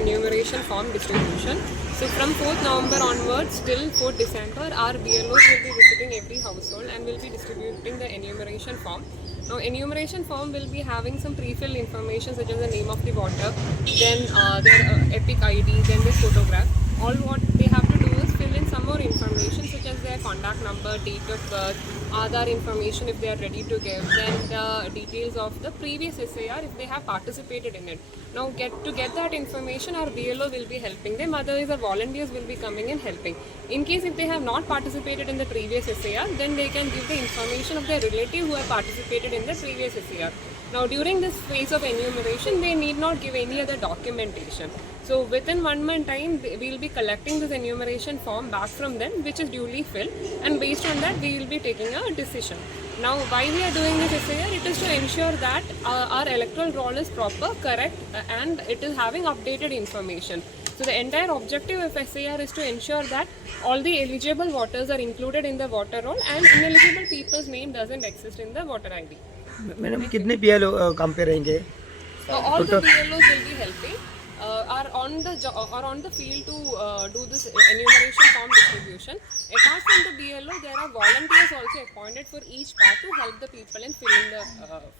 enumeration form distribution. So from 4th November onwards till 4th December, our BLOs will be visiting every household and will be distributing the enumeration form. Now, enumeration form will be having some pre-filled information such as the name of the voter, then their EPIC ID, then the photograph. All what they have to do is fill in some more information such as their contact number, date of birth, Aadhaar information if they are ready to give, then the details of the previous SAR if they have participated in it. Now to get that information, our BLO will be helping them, otherwise our volunteers will be coming and helping. In case if they have not participated in the previous SAR, then they can give the information of their relative who have participated in the previous SAR. Now during this phase of enumeration, they need not give any other documentation. So within 1 month time, we will be collecting this enumeration form back from them, which is duly filled, and based on that, we will be taking a decision. Now, why we are doing this SAR? It is to ensure that our electoral roll is proper, correct, and it is having updated information. So the entire objective of SAR is to ensure that all the eligible voters are included in the voter roll and ineligible people's name doesn't exist in the voter ID. Madam कितने BLO काम पे रहेंगे? So all the BLOs will be helping. Are on the field to do this enumeration form distribution. Apart from the BLO, there are volunteers also appointed for each part to help the people in filling the form.